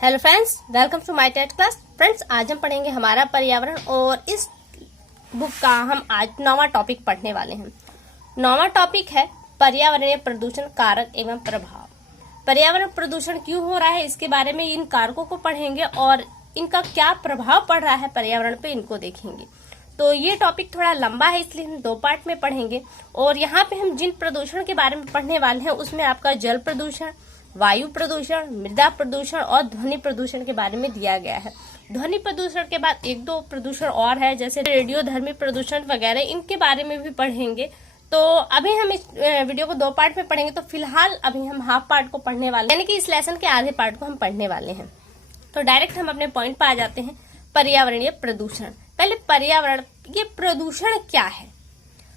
Hello friends, welcome to my TET class. Friends, आज हम पढ़ेंगे हमारा पर्यावरण और इस बुक का हम आज 9वां टॉपिक पढ़ने वाले हैं। 9वां टॉपिक है पर्यावरणीय प्रदूषण कारक एवं प्रभाव। पर्यावरण प्रदूषण क्यों हो रहा है, इसके बारे में इन कारकों को पढ़ेंगे और इनका क्या प्रभाव पड़ रहा है पर्यावरण पे, इनको देखेंगे। तो ये टॉपिक थोड़ा लंबा है, इसलिए हम 2 पार्ट में पढ़ेंगे। और यहाँ पे हम जिन प्रदूषण के बारे में पढ़ने वाले हैं उसमें आपका जल प्रदूषण, वायु प्रदूषण, मृदा प्रदूषण और ध्वनि प्रदूषण के बारे में दिया गया है। ध्वनि प्रदूषण के बाद 1-2 प्रदूषण और है, जैसे रेडियोधर्मी प्रदूषण वगैरह, इनके बारे में भी पढ़ेंगे। तो अभी हम इस वीडियो को 2 पार्ट में पढ़ेंगे, तो फिलहाल अभी हम हाफ पार्ट को पढ़ने वाले हैं, यानी कि इस लेसन के आधे पार्ट को हम पढ़ने वाले हैं। तो डायरेक्ट हम अपने पॉइंट पर आ जाते हैं। पर्यावरणीय प्रदूषण। पहले पर्यावरण, ये प्रदूषण क्या है,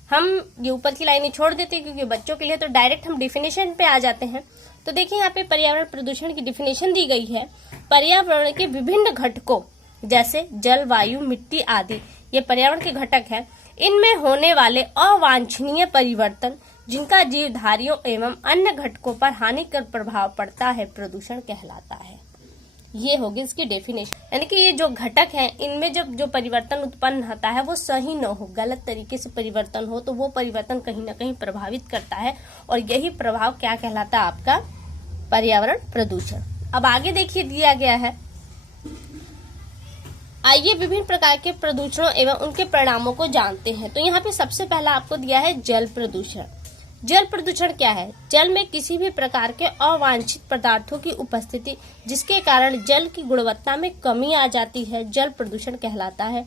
हम ये ऊपर की लाइनें छोड़ देते हैं क्योंकि बच्चों के लिए। तो डायरेक्ट हम डिफिनेशन पे आ जाते हैं। तो देखिए, यहाँ पे पर्यावरण प्रदूषण की डिफिनेशन दी गई है। पर्यावरण के विभिन्न घटकों जैसे जल, वायु, मिट्टी आदि, ये पर्यावरण के घटक हैं। इनमें होने वाले अवांछनीय परिवर्तन जिनका जीवधारियों एवं अन्य घटकों पर हानिकर प्रभाव पड़ता है, प्रदूषण कहलाता है। ये होगी इसकी डेफिनेशन, यानी कि ये जो घटक हैं, इनमें जब जो परिवर्तन उत्पन्न होता है वो सही न हो, गलत तरीके से परिवर्तन हो, तो वो परिवर्तन कहीं ना कहीं प्रभावित करता है और यही प्रभाव क्या कहलाता है, आपका पर्यावरण प्रदूषण। अब आगे देखिए, दिया गया है, आइए विभिन्न प्रकार के प्रदूषणों एवं उनके परिणामों को जानते हैं। तो यहाँ पे सबसे पहला आपको दिया है जल प्रदूषण। जल प्रदूषण क्या है? जल में किसी भी प्रकार के अवांछित पदार्थों की उपस्थिति जिसके कारण जल की गुणवत्ता में कमी आ जाती है, जल प्रदूषण कहलाता है।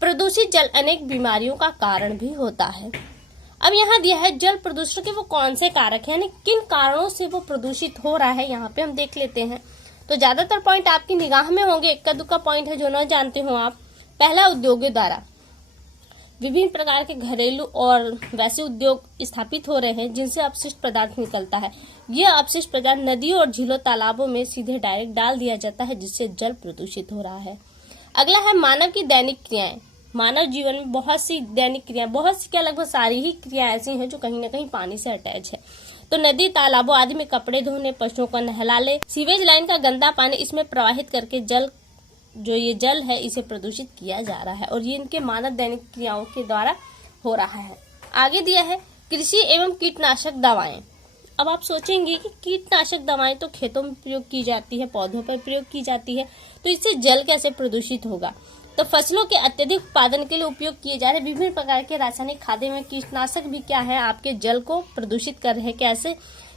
प्रदूषित जल अनेक बीमारियों का कारण भी होता है। अब यहाँ दिया है जल प्रदूषण के वो कौन से कारक हैं, यानी किन कारणों से वो प्रदूषित हो रहा है, यहाँ पे हम देख लेते हैं। तो ज्यादातर पॉइंट आपकी निगाह में होंगे, इक्का दुक्का पॉइंट है जो न जानते हो आप। पहला, उद्योगों द्वारा विभिन्न प्रकार के घरेलू और वैसे उद्योग स्थापित हो रहे हैं जिनसे अपशिष्ट पदार्थ निकलता है। यह अपशिष्ट पदार्थ नदियों और झीलों, तालाबों में सीधे डायरेक्ट डाल दिया जाता है, जिससे जल प्रदूषित हो रहा है। अगला है मानव की दैनिक क्रियाएं। मानव जीवन में बहुत सी दैनिक क्रियाएं, बहुत सी क्या, लगभग सारी ही क्रियाएं ऐसी हैं जो कहीं ना कहीं पानी से अटैच है। तो नदी, तालाबों आदि में कपड़े धोने, पशुओं को नहलाने, सीवेज लाइन का गंदा पानी इसमें प्रवाहित करके ये जल है इसे प्रदूषित किया जा रहा है और ये इनके मानव दैनिक क्रियाओं के द्वारा हो रहा है। आगे दिया है कृषि एवं कीटनाशक दवाएं। अब आप सोचेंगे कि कीटनाशक दवाएं तो खेतों में प्रयोग की जाती है, पौधों पर प्रयोग की जाती है, तो इससे जल कैसे प्रदूषित होगा? तो फसलों के अत्यधिक उत्पादन के लिए उपयोग किए जा रहे विभिन्न प्रकार के रासायनिक खादों में कीटनाशक भी क्या है, आपके जल को प्रदूषित कर रहे हैं। कैसे?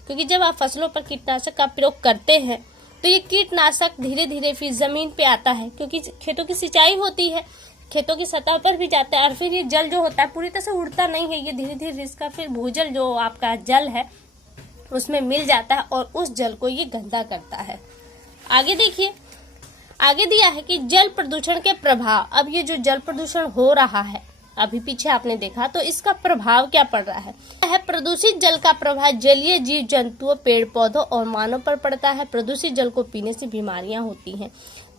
क्योंकि जब आप फसलों पर कीटनाशक का प्रयोग करते हैं तो ये कीटनाशक धीरे धीरे फिर जमीन पे आता है, क्योंकि खेतों की सिंचाई होती है, खेतों की सतह पर भी जाता है और फिर ये जल जो होता है पूरी तरह से उड़ता नहीं है, ये धीरे धीरे इसका फिर भूजल जो आपका जल है उसमें मिल जाता है और उस जल को ये गंदा करता है। आगे देखिए, आगे दिया है कि जल प्रदूषण के प्रभाव। अब ये जो जल प्रदूषण हो रहा है, अभी पीछे आपने देखा, तो इसका प्रभाव क्या पड़ रहा है? प्रदूषित जल का प्रभाव जलीय जीव जंतुओं, पेड़ पौधों और मानव पर पड़ता है। प्रदूषित जल को पीने से बीमारियां होती हैं।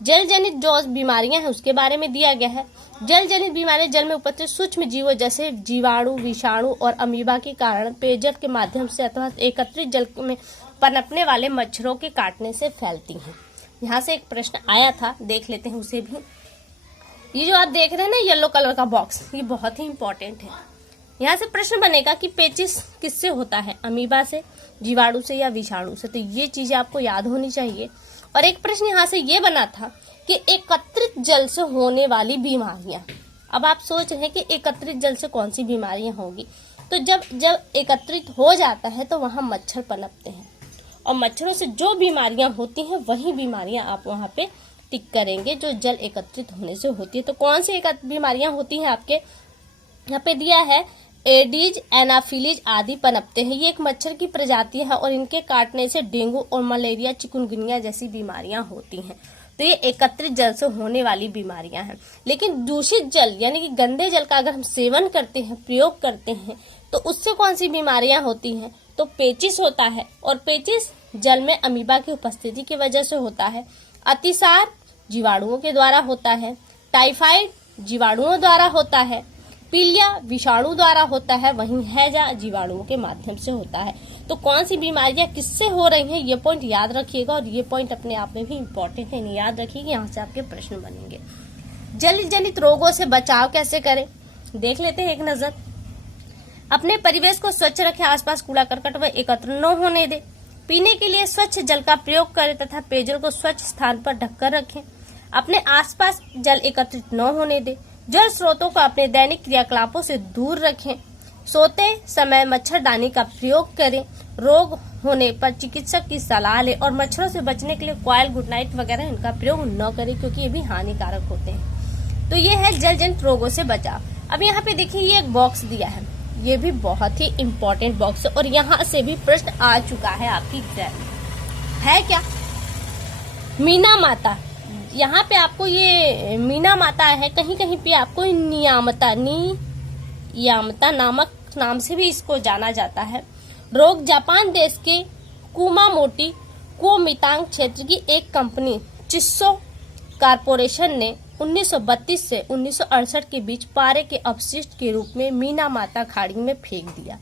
जल जनित जो बीमारियां हैं उसके बारे में दिया गया है। जल जनित बीमारियां जल में उपस्थित सूक्ष्म जीवों जैसे जीवाणु, विषाणु और अमीबा के कारण पेयजल के माध्यम से अथवा एकत्रित जल में पनपने वाले मच्छरों के काटने से फैलती हैं। यहाँ से एक प्रश्न आया था, देख लेते हैं उसे भी। ये जो आप देख रहे हैं ना, येलो कलर का बॉक्स, ये बहुत ही इंपॉर्टेंट है। यहाँ से प्रश्न बनेगा कि पेचिस किससे होता है, अमीबा से, जीवाणु से या विषाणु से। तो ये चीजें आपको याद होनी चाहिए। और एक प्रश्न यहाँ से ये बना था कि एकत्रित जल से होने वाली बीमारियां। अब आप सोच रहे हैं कि एकत्रित जल से कौन सी बीमारियां होगी? तो जब एकत्रित हो जाता है तो वहां मच्छर पनपते हैं और मच्छरों से जो बीमारियां होती हैं वही बीमारियां आप वहां पे टिक करेंगे जो जल एकत्रित होने से होती है। तो कौन सी बीमारियां होती हैं आपके यहाँ पे दिया है? एडीज, एनाफिलीज आदि पनपते हैं। ये एक मच्छर की प्रजाति है और इनके काटने से डेंगू और मलेरिया, चिकुनगुनिया जैसी बीमारियां होती हैं। तो ये एकत्रित जल से होने वाली बीमारियां हैं। लेकिन दूषित जल यानी कि गंदे जल का अगर हम सेवन करते हैं, प्रयोग करते हैं, तो उससे कौन सी बीमारियां होती हैं? तो पेचिस होता है और पेचिस जल में अमीबा की उपस्थिति की वजह से होता है। अतिसार जीवाणुओं के द्वारा होता है। टाइफाइड जीवाणुओं द्वारा होता है। पीलिया विषाणु द्वारा होता है, वहीं हैजा जीवाणुओं के माध्यम से होता है। तो कौन सी बीमारियां किससे हो रही हैं, ये पॉइंट याद रखिएगा, और ये पॉइंट अपने आप में भी इम्पोर्टेंट है, याद रखिएगा, यहाँ से आपके प्रश्न बनेंगे। जल जनित रोगों से बचाव कैसे करें, देख लेते हैं एक नजर। अपने परिवेश को स्वच्छ रखें, आसपास कूड़ा करकट व एकत्र न होने दें। पीने के लिए स्वच्छ जल का प्रयोग करें तथा पेयजल को स्वच्छ स्थान पर ढककर रखें। अपने आसपास जल एकत्रित न होने दें। जल स्रोतों को अपने दैनिक क्रियाकलापों से दूर रखें। सोते समय मच्छरदानी का प्रयोग करें। रोग होने पर चिकित्सक की सलाह लें और मच्छरों से बचने के लिए कॉइल, गुड नाइट वगैरह इनका प्रयोग न करें, क्योंकि ये भी हानिकारक होते हैं। तो ये है जल जनित रोगों से बचाव। अब यहाँ पे देखिए ये एक बॉक्स दिया है, ये भी बहुत ही इम्पोर्टेंट बॉक्स है और यहाँ से भी प्रश्न आ चुका है आपकी एग्जाम में। है क्या? मीना माता, यहाँ पे आपको ये मीना माता है, कहीं कहीं पे आपको नियामता नामक नाम से भी इसको जाना जाता है। रोग जापान देश के कुमामोटी कोमितांग क्षेत्र की एक कंपनी चिस्सो कारपोरेशन ने 1932 से 1968 के बीच पारे के अपशिष्ट के रूप में मीना माता खाड़ी में फेंक दिया।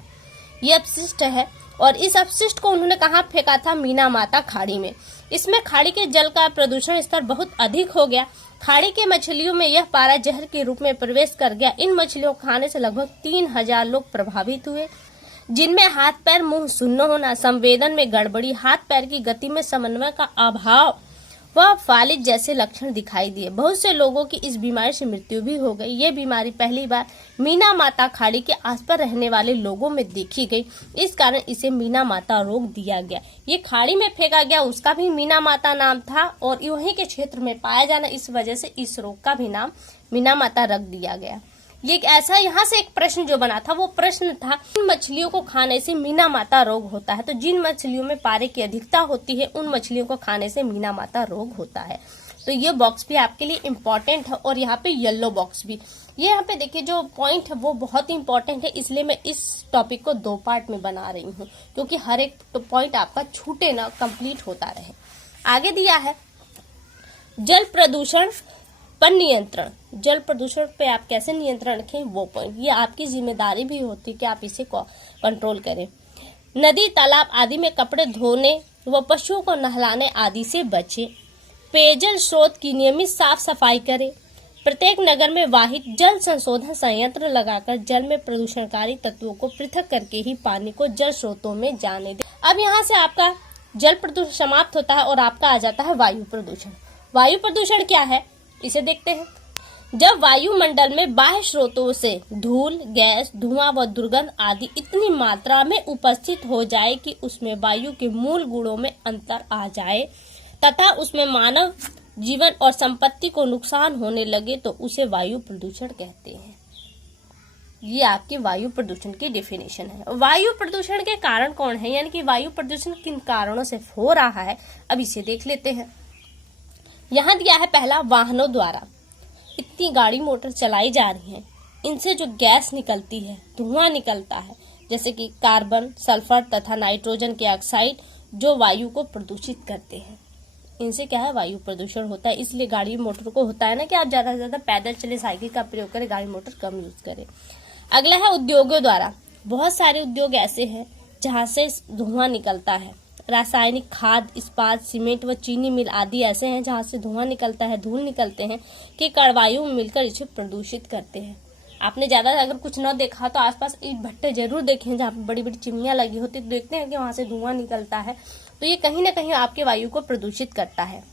ये अपशिष्ट है और इस अपशिष्ट को उन्होंने कहाँ फेंका था? मीना माता खाड़ी में। इसमें खाड़ी के जल का प्रदूषण स्तर बहुत अधिक हो गया। खाड़ी के मछलियों में यह पारा जहर के रूप में प्रवेश कर गया। इन मछलियों को खाने से लगभग 3000 लोग प्रभावित हुए, जिनमें हाथ पैर मुंह सुन्न होना, संवेदन में गड़बड़ी, हाथ पैर की गति में समन्वय का अभाव वह फालिज जैसे लक्षण दिखाई दिए। बहुत से लोगों की इस बीमारी से मृत्यु भी हो गई। ये बीमारी पहली बार मीना माता खाड़ी के आसपास रहने वाले लोगों में देखी गई, इस कारण इसे मीना माता रोग दिया गया। ये खाड़ी में फेंका गया, उसका भी मीना माता नाम था और वहीं के क्षेत्र में पाया जाना, इस वजह से इस रोग का भी नाम मीना माता रख दिया गया। ये ऐसा यहाँ से एक प्रश्न जो बना था वो प्रश्न था, इन मछलियों को खाने से मीना माता रोग होता है। तो जिन मछलियों में पारे की अधिकता होती है उन मछलियों को खाने से मीना माता रोग होता है। तो ये बॉक्स भी आपके लिए इम्पोर्टेंट है और यहाँ पे येलो बॉक्स भी। ये यहाँ पे देखिए जो पॉइंट है वो बहुत ही इम्पोर्टेंट है, इसलिए मैं इस टॉपिक को 2 पार्ट में बना रही हूँ, क्योंकि हर एक पॉइंट आपका छूटे ना, कंप्लीट होता रहे। आगे दिया है जल प्रदूषण पर नियंत्रण। जल प्रदूषण पे आप कैसे नियंत्रण रखें वो पॉइंट, ये आपकी जिम्मेदारी भी होती है कि आप इसे कंट्रोल करें। नदी, तालाब आदि में कपड़े धोने व पशुओं को नहलाने आदि से बचें। पेयजल स्रोत की नियमित साफ सफाई करें। प्रत्येक नगर में वाहित जल संशोधन संयंत्र लगाकर जल में प्रदूषणकारी तत्वों को पृथक करके ही पानी को जल स्रोतों में जाने दें। अब यहाँ से आपका जल प्रदूषण समाप्त होता है और आपका आ जाता है वायु प्रदूषण। वायु प्रदूषण क्या है इसे देखते हैं। जब वायुमंडल में बाह्य स्रोतों से धूल, गैस, धुआं व दुर्गंध आदि इतनी मात्रा में उपस्थित हो जाए कि उसमें वायु के मूल गुणों में अंतर आ जाए तथा उसमें मानव जीवन और संपत्ति को नुकसान होने लगे तो उसे वायु प्रदूषण कहते हैं। ये आपके वायु प्रदूषण की डेफिनेशन है। वायु प्रदूषण के कारण कौन है, यानी कि वायु प्रदूषण किन कारणों से हो रहा है, अब इसे देख लेते हैं। यहाँ दिया है पहला, वाहनों द्वारा। इतनी गाड़ी मोटर चलाई जा रही हैं, इनसे जो गैस निकलती है, धुआं निकलता है, जैसे कि कार्बन, सल्फर तथा नाइट्रोजन के ऑक्साइड, जो वायु को प्रदूषित करते हैं। इनसे क्या है, वायु प्रदूषण होता है। इसलिए गाड़ी मोटर को होता है ना कि आप ज्यादा से ज्यादा पैदल चले, साइकिल का प्रयोग करें, गाड़ी मोटर कम यूज करें। अगला है उद्योगों द्वारा। बहुत सारे उद्योग ऐसे हैं जहाँ से धुआं निकलता है। रासायनिक खाद, इस्पात, सीमेंट व चीनी मिल आदि ऐसे हैं जहाँ से धुआं निकलता है, धूल निकलते हैं कि कड़वायु में मिलकर इसे प्रदूषित करते हैं। आपने ज्यादा अगर कुछ न देखा तो आसपास ईंट भट्टे जरूर देखे हैं जहाँ पे बड़ी बड़ी चिमनियां लगी होती, तो देखते हैं कि वहां से धुआं निकलता है। तो ये कहीं ना कहीं आपके वायु को प्रदूषित करता है।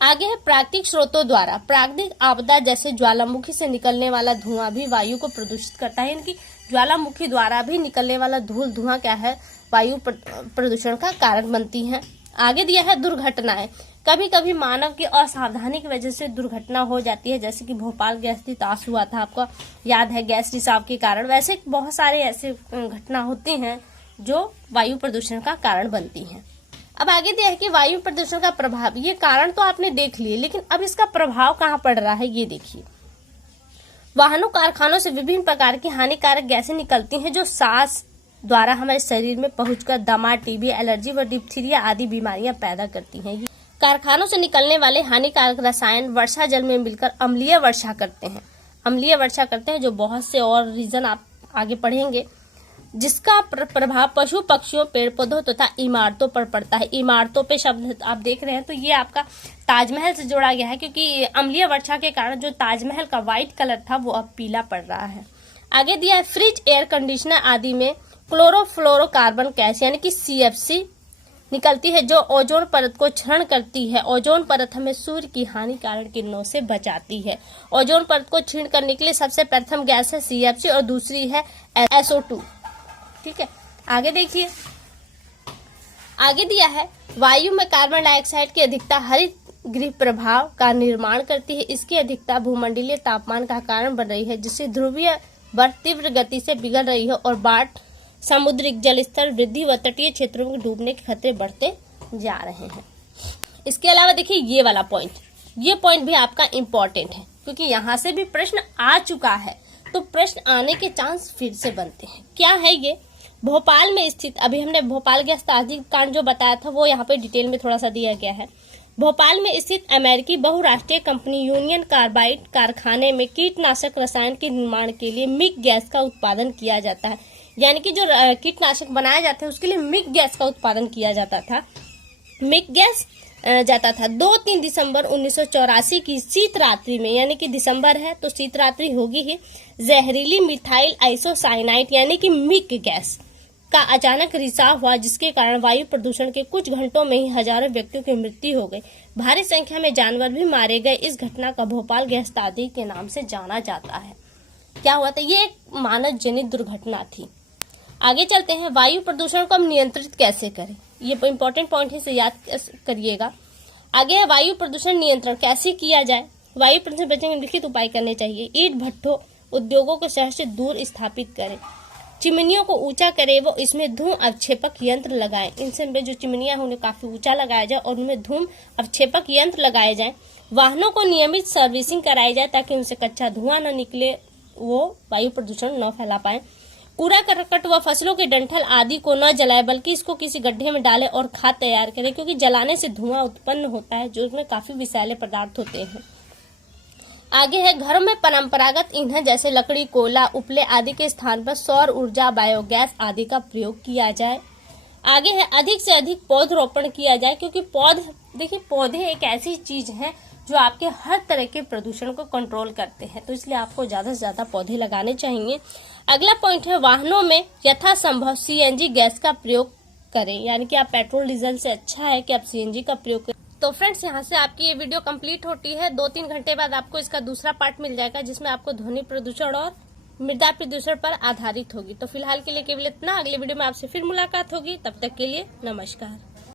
आगे है प्राकृतिक स्रोतों द्वारा। प्राकृतिक आपदा जैसे ज्वालामुखी से निकलने वाला धुआं भी वायु को प्रदूषित करता है। यानी कि ज्वालामुखी द्वारा भी निकलने वाला धुआं क्या है, वायु प्रदूषण का कारण बनती है। आगे दिया है दुर्घटनाएं। कभी कभी मानव की असावधानी की वजह से दुर्घटना हो जाती है, जैसे कि भोपाल गैस रिसाव हुआ था, आपको याद है, गैस रिसाव के कारण। वैसे बहुत सारे ऐसे घटना होती हैं जो वायु प्रदूषण का कारण बनती हैं। अब आगे दिया है कि वायु प्रदूषण का प्रभाव। ये कारण तो आपने देख लिए, लेकिन अब इसका प्रभाव कहाँ पड़ रहा है ये देखिए। वाहनों, कारखानों से विभिन्न प्रकार की हानिकारक गैसें निकलती हैं जो सांस द्वारा हमारे शरीर में पहुंचकर दमा, टीबी, एलर्जी व डिप्थीरिया आदि बीमारियां पैदा करती हैं। कारखानों से निकलने वाले हानिकारक रसायन वर्षा जल में मिलकर अम्लीय वर्षा करते हैं। अम्लीय वर्षा करते हैं, जो बहुत से और रीजन आप आगे पढ़ेंगे, जिसका प्रभाव पशु पक्षियों, पेड़ पौधों तथा इमारतों पर पड़ता है। इमारतों पे शब्द आप देख रहे हैं तो ये आपका ताजमहल से जोड़ा गया है, क्योंकि अम्लीय वर्षा के कारण जो ताजमहल का व्हाइट कलर था वो अब पीला पड़ रहा है। आगे दिया है फ्रिज, एयर कंडीशनर आदि में क्लोरोफ्लोरोकार्बन गैस यानी कि CFC निकलती है, जो ओजोन परत को क्षरण करती है। ओजोन परत हमें सूर्य की हानिकारक किरणों से बचाती है। ओजोन परत को क्षीण करने के लिए सबसे प्रथम गैस है CFC और दूसरी है SO2। ठीक है, आगे देखिए, आगे दिया है वायु में कार्बन डाइऑक्साइड की अधिकता हरित गृह प्रभाव का निर्माण करती है। इसकी अधिकता भूमंडलीय तापमान का कारण बन रही है, जिससे ध्रुवीय बर्फ तीव्र गति से पिघल रही है और बाढ़, समुद्रिक जल स्तर वृद्धि व तटीय क्षेत्रों में डूबने के खतरे बढ़ते जा रहे हैं। इसके अलावा देखिए ये वाला पॉइंट, ये पॉइंट भी आपका इम्पोर्टेंट है, क्योंकि यहाँ से भी प्रश्न आ चुका है, तो प्रश्न आने के चांस फिर से बनते हैं। क्या है ये? भोपाल में स्थित, अभी हमने भोपाल गैस ताज़ी कांड जो बताया था वो यहाँ पे डिटेल में थोड़ा सा दिया गया है। भोपाल में स्थित अमेरिकी बहुराष्ट्रीय कंपनी यूनियन कार्बाइड कारखाने में कीटनाशक रसायन के निर्माण के लिए मिग गैस का उत्पादन किया जाता है। यानी कि जो कीटनाशक बनाए जाते हैं उसके लिए मिग गैस का उत्पादन किया जाता था। मिग गैस जाता था 2-3 दिसंबर 1984 की शीत रात्रि में, यानी कि दिसंबर है तो शीत रात्रि होगी ही, जहरीली मिथाइल आइसोसाइनाइड यानी कि मिग गैस का अचानक रिसाव हुआ, जिसके कारण वायु प्रदूषण के कुछ घंटों में ही हजारों व्यक्तियों की मृत्यु हो गई। भारी संख्या में जानवर भी मारे गए। इस घटना का भोपाल गैस तादी के नाम से जाना जाता है। क्या हुआ था? ये एक मानव जनित दुर्घटना थी। आगे चलते हैं, वायु प्रदूषण को हम नियंत्रित कैसे करें, ये इंपॉर्टेंट पॉइंट है, इसे याद करिएगा। आगे है वायु प्रदूषण नियंत्रण कैसे किया जाए। वायु प्रदूषण बचने के लिखित उपाय करने चाहिए। ईंट भट्ठों उद्योगों को शहर से दूर स्थापित करें। चिमनियों को ऊंचा करे वो इसमें धूम अवक्षेपक यंत्र लगाएं। इनसे जो चिमनियां हैं उन्हें काफी ऊंचा लगाया जाए और उनमें धूम अवक्षेपक यंत्र लगाए जाएं। वाहनों को नियमित सर्विसिंग कराई जाए ताकि उनसे कच्चा धुआं न निकले, वो वायु प्रदूषण न फैला पाए। कूड़ा करकट व फसलों के डंठल आदि को न जलाए, बल्कि इसको किसी गड्ढे में डालें और खाद तैयार करें, क्योंकि जलाने से धुआं उत्पन्न होता है जो उसमें काफी विषैले पदार्थ होते हैं। आगे है, घरों में परंपरागत ईंधन जैसे लकड़ी, कोयला, उपले आदि के स्थान पर सौर ऊर्जा, बायोगैस आदि का प्रयोग किया जाए। आगे है, अधिक से अधिक पौधरोपण किया जाए, क्योंकि पौधे एक ऐसी चीज है जो आपके हर तरह के प्रदूषण को कंट्रोल करते हैं, तो इसलिए आपको ज्यादा से ज्यादा पौधे लगाने चाहिए। अगला पॉइंट है, वाहनों में यथासंभव CNG गैस का प्रयोग करें, यानी कि आप पेट्रोल डीजल से अच्छा है कि आप CNG का प्रयोग करें। तो फ्रेंड्स, यहाँ से आपकी ये वीडियो कंप्लीट होती है। 2-3 घंटे बाद आपको इसका दूसरा पार्ट मिल जाएगा, जिसमें आपको ध्वनि प्रदूषण और मृदा प्रदूषण पर आधारित होगी। तो फिलहाल के लिए केवल इतना, अगले वीडियो में आपसे फिर मुलाकात होगी। तब तक के लिए नमस्कार।